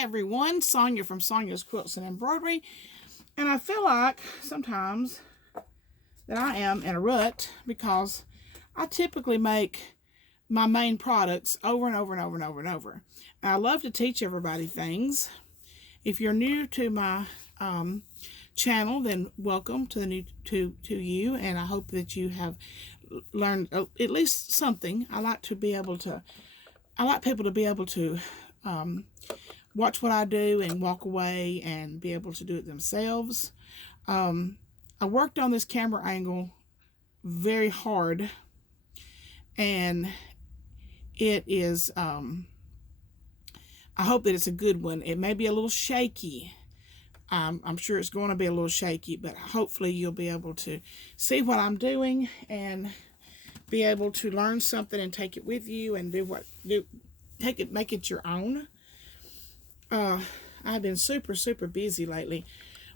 everyone, Sonya from Sonya's Quilts and Embroidery, and I feel like sometimes that I am in a rut because I typically make my main products over and over and over and over and over. And I love to teach everybody things. If you're new to my channel, then welcome to the new to you, and I hope that you have learned at least something. I like people to be able to watch what I do and walk away and be able to do it themselves. I worked on this camera angle very hard, and it is, I hope that it's a good one. It may be a little shaky. I'm sure it's going to be a little shaky, but hopefully you'll be able to see what I'm doing and be able to learn something and take it with you and make it your own. I've been super busy lately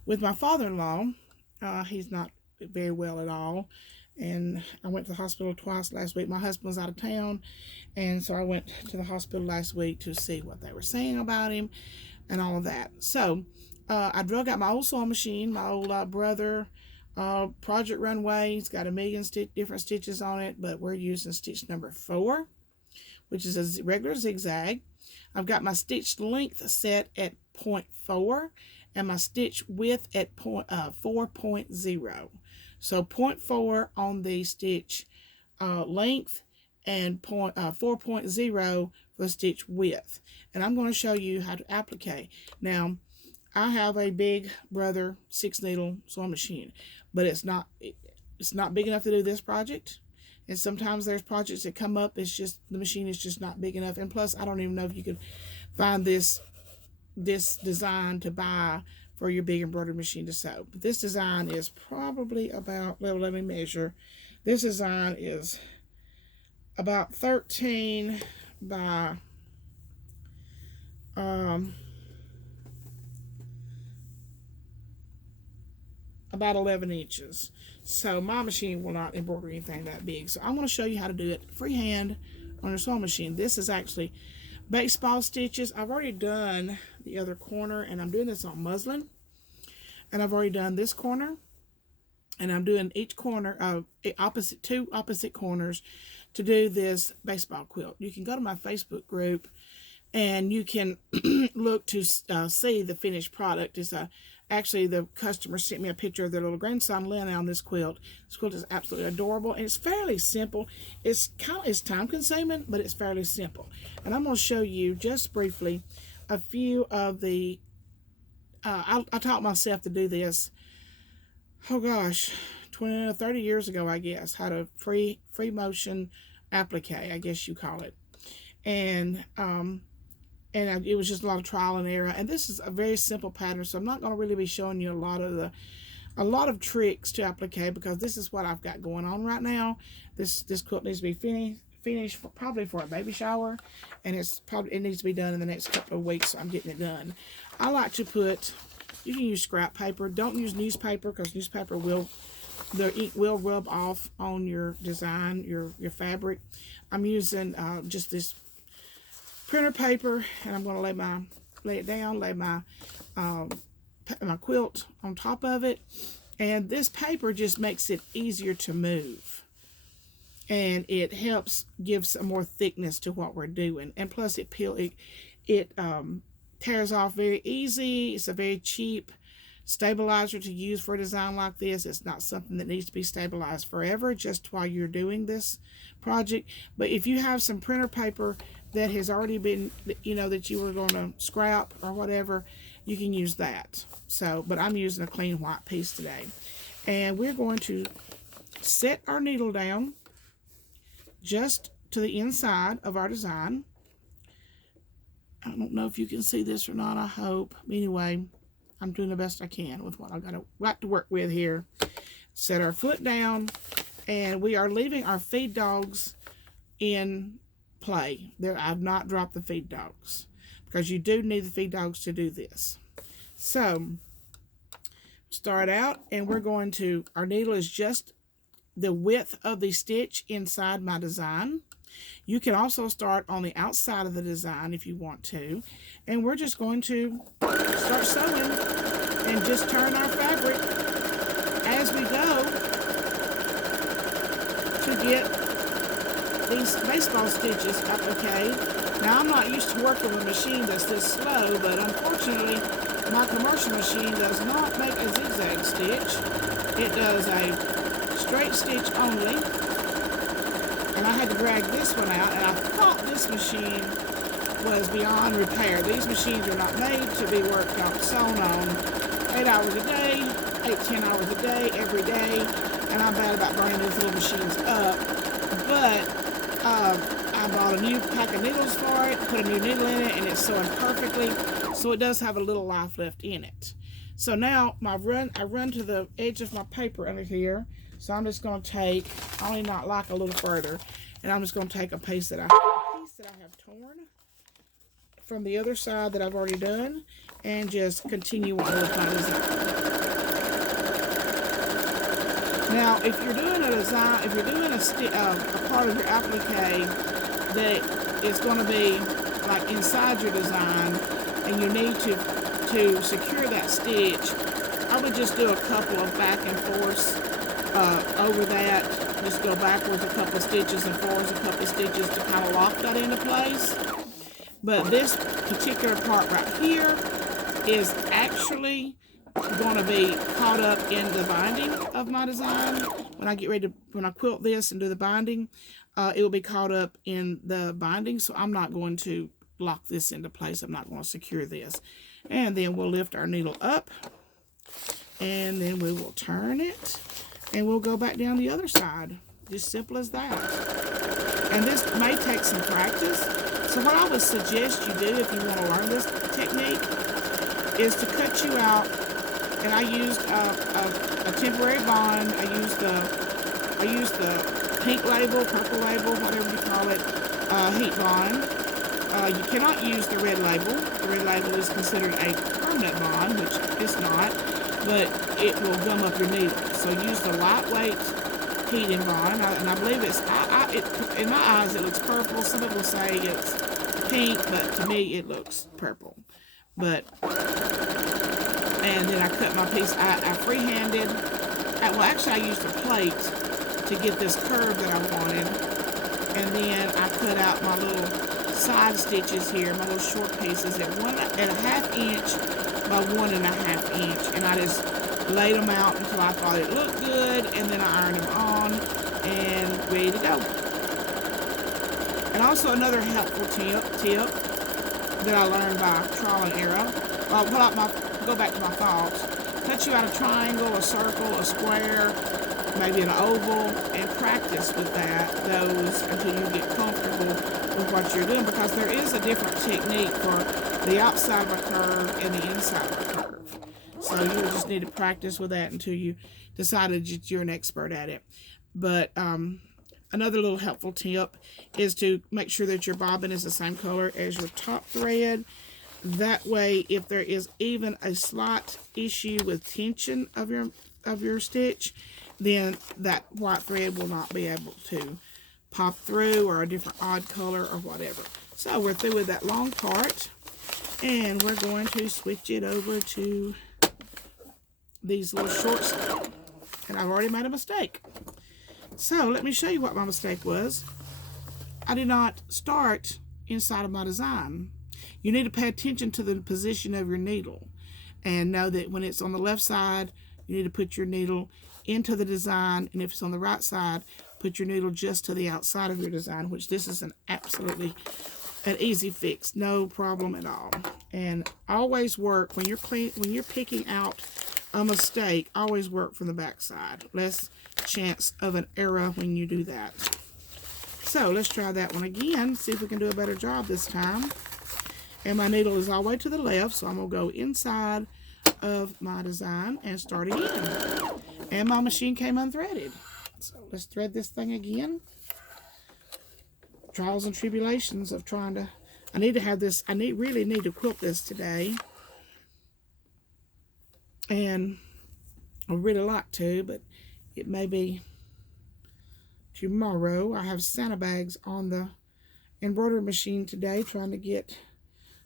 with my father-in-law. He's not very well at all, and I went to the hospital twice last week. My husband was out of town, and so I went to the hospital last week to see what they were saying about him and all of that. So I drug out my old sewing machine, my old Brother Project Runway. It's got a million different stitches on it, but we're using stitch number 4, which is a regular zigzag. I've got my stitch length set at 0.4 and my stitch width at 4.0. So 0.4 on the stitch length and 4.0 for the stitch width. And I'm going to show you how to applique. Now, I have a big Brother 6-needle sewing machine, but it's not big enough to do this project. And sometimes there's projects that come up, it's just the machine is just not big enough. And plus, I don't even know if you could find this design to buy for your big embroidery machine to sew. But this design is probably about, well, let me measure. This design is about 13 by about 11 inches. So my machine will not embroider anything that big. So I'm going to show you how to do it freehand on your sewing machine. This is actually baseball stitches. I've already done the other corner, and I'm doing this on muslin. And I've already done this corner, and I'm doing each corner of two opposite corners to do this baseball quilt. You can go to my Facebook group, and you can look to see the finished product. It's actually, the customer sent me a picture of their little grandson laying on this quilt. This quilt is absolutely adorable, and it's fairly simple. It's time consuming, but it's fairly simple. And I'm going to show you just briefly a few of the, I taught myself to do this, oh gosh, 20 or 30 years ago, I guess, how to free motion applique, I guess you call it. And it was just a lot of trial and error. And this is a very simple pattern, so I'm not going to really be showing you a lot of tricks to applique, because this is what I've got going on right now. This quilt needs to be finished probably for a baby shower, and it needs to be done in the next couple of weeks. So I'm getting it done. I like to you can use scrap paper. Don't use newspaper, because newspaper the ink will rub off on your design, your fabric. I'm using just this printer paper, and I'm going to lay it down, lay my quilt on top of it, and this paper just makes it easier to move, and it helps give some more thickness to what we're doing. And plus, it tears off very easy. It's a very cheap stabilizer to use for a design like this. It's not something that needs to be stabilized forever, just while you're doing this project. But if you have some printer paper that has already been, that you were going to scrap or whatever, you can use that. So, but I'm using a clean white piece today. And we're going to set our needle down just to the inside of our design. I don't know if you can see this or not, I hope. Anyway, I'm doing the best I can with what I've got to work with here. Set our foot down, and we are leaving our feed dogs in play. I've not dropped the feed dogs, because you do need the feed dogs to do this. So start out, and our needle is just the width of the stitch inside my design. You can also start on the outside of the design if you want to. And we're just going to start sewing and just turn our fabric as we go to get these baseball stitches applique. Now, I'm not used to working with a machine that's this slow, but unfortunately, my commercial machine does not make a zigzag stitch. It does a straight stitch only. And I had to drag this one out, and I thought this machine was beyond repair. These machines are not made to be worked on, sewn on 8 hours a day, 10 hours a day, every day. And I'm bad about burning these little machines up. But I bought a new pack of needles for it, put a new needle in it, and it's sewing perfectly. So it does have a little life left in it. So now I run to the edge of my paper under here. So I'm just going to take, I only not like a little further, and I'm just going to take a piece that I have torn from the other side that I've already done, and just continue on with my design. Now, if you're doing a design, if you're doing a part of your applique that is going to be like inside your design, and you need to secure that stitch, I would just do a couple of back and forths over that. Just go backwards a couple of stitches and forwards a couple of stitches to kind of lock that into place. But this particular part right here is actually going to be caught up in the binding of my design. When I get ready to, when I quilt this and do the binding, it will be caught up in the binding. So I'm not going to lock this into place. I'm not going to secure this. And then we'll lift our needle up, and then we will turn it, and we'll go back down the other side. Just simple as that. And this may take some practice. So what I would suggest you do if you want to learn this technique is to cut you out. And I used a temporary bond. I used the pink label, purple label, whatever you call it, heat bond. You cannot use the red label. The red label is considered a permanent bond, which it's not, but it will gum up your needle. So use the lightweight heating bond, and I believe it's, in my eyes, it looks purple. Some people say it's pink, but to me, it looks purple. But, and then I cut my piece, I freehanded, well, actually, I used a plate to get this curve that I wanted, and then I cut out my little side stitches here, my little short pieces at 1.5 inch by 1.5 inch, and I just laid them out until I thought it looked good, and then I ironed them on and ready to go. And also another helpful tip that I learned by trial and error. Go back to my thoughts. Cut you out a triangle, a circle, a square, maybe an oval, and practice with those until you get comfortable with what you're doing, because there is a different technique for the outside of a curve and the inside of a curve. So you will just need to practice with that until you decided that you're an expert at it. But another little helpful tip is to make sure that your bobbin is the same color as your top thread. That way, if there is even a slight issue with tension of your stitch, then that white thread will not be able to pop through, or a different odd color or whatever. So we're through with that long part, and we're going to switch it over to these little shorts. And I've already made a mistake. So let me show you what my mistake was. I did not start inside of my design. You need to pay attention to the position of your needle, and know that when it's on the left side, you need to put your needle into the design, and if it's on the right side, put your needle just to the outside of your design, which this is absolutely an easy fix, no problem at all. And always work when you're picking out a mistake, always work from the back side. Less chance of an error when you do that. So let's try that one again, see if we can do a better job this time. And my needle is all the way to the left, so I'm going to go inside of my design and start again. And my machine came unthreaded. So let's thread this thing again. Trials and tribulations of trying to, I need to have this, really need to quilt this today. And I really like to, but it may be tomorrow. I have Santa bags on the embroidery machine today, trying to get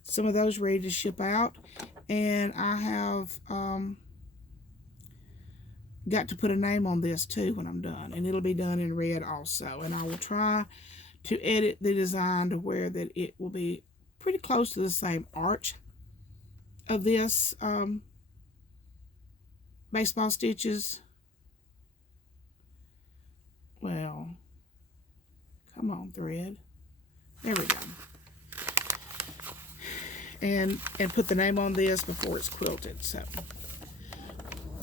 some of those ready to ship out. And I have got to put a name on this too when I'm done, and it'll be done in red also. And I will try to edit the design to where that it will be pretty close to the same arch of this baseball stitches. Well, come on, thread. There we go. And put the name on this before it's quilted. So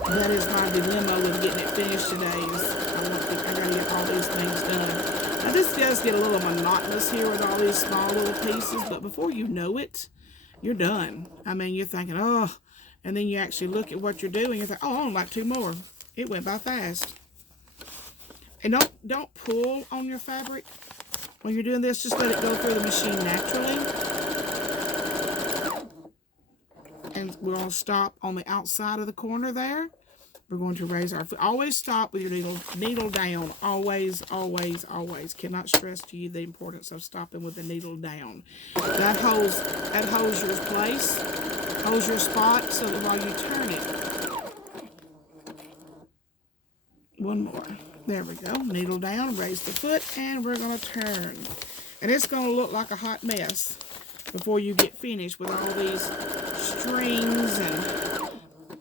that is my dilemma with getting it finished today. I gotta get all these things done. Now this does get a little monotonous here with all these small little pieces, but before you know it, you're done. I mean, you're thinking, oh, and then you actually look at what you're doing. You think, oh, I only like 2 more. It went by fast. And don't pull on your fabric when you're doing this. Just let it go through the machine naturally. And we're going to stop on the outside of the corner there. We're going to raise our foot. Always stop with your needle down. Always, always, always. Cannot stress to you the importance of stopping with the needle down. That holds your place, holds your spot, so that while you turn it. One more. There we go. Needle down, raise the foot, and we're going to turn. And it's going to look like a hot mess before you get finished with all these strings and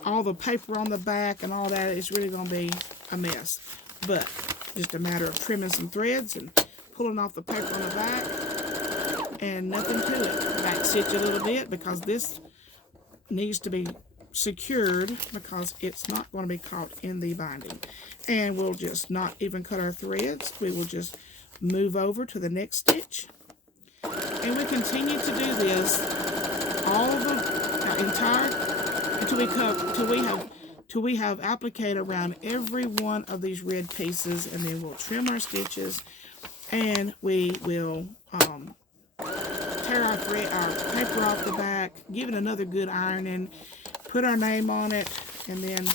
all the paper on the back and all that. It's really going to be a mess. But just a matter of trimming some threads and pulling off the paper on the back, and nothing to it. Back stitch a little bit because this needs to be secured because it's not going to be caught in the binding. And we'll just not even cut our threads. We will just move over to the next stitch. And we continue to do this all the entire until we have applique around every one of these red pieces, and then we'll trim our stitches, and we will tear our paper off the back, give it another good ironing, put our name on it, and then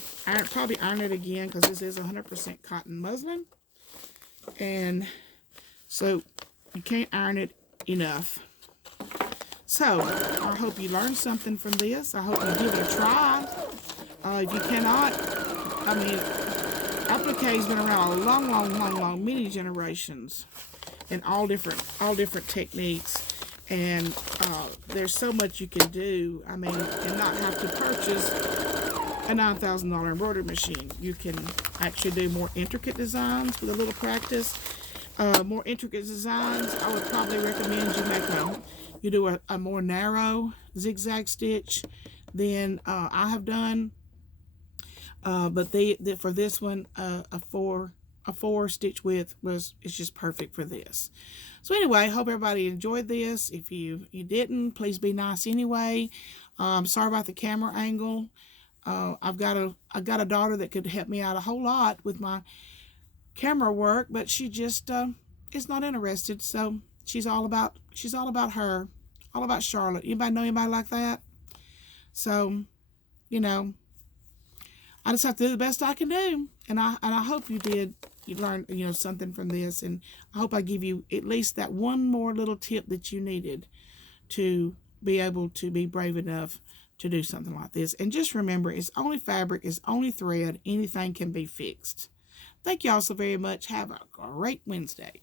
probably iron it again because this is 100% cotton muslin, and so you can't iron it enough. So I hope you learned something from this. I hope you give it a try. If you cannot, I mean, applique has been around a long, many generations, in all different techniques, and there's so much you can do. I mean, and not have to purchase a $9,000 embroidery machine. You can actually do more intricate designs with a little practice. More intricate designs, I would probably recommend you do a more narrow zigzag stitch than I have done. But for this one, a four stitch width is just perfect for this. So anyway, hope everybody enjoyed this. If you didn't, please be nice anyway. Sorry about the camera angle. I've got a daughter that could help me out a whole lot with my camera work, but she just is not interested. So she's all about her, all about Charlotte. Anybody know anybody like that? So, you know, I just have to do the best I can do, and I hope you learned something from this, and I hope I give you at least that one more little tip that you needed to be able to be brave enough to do something like this. And just remember, it's only fabric, it's only thread. Anything can be fixed. Thank you all so very much. Have a great Wednesday.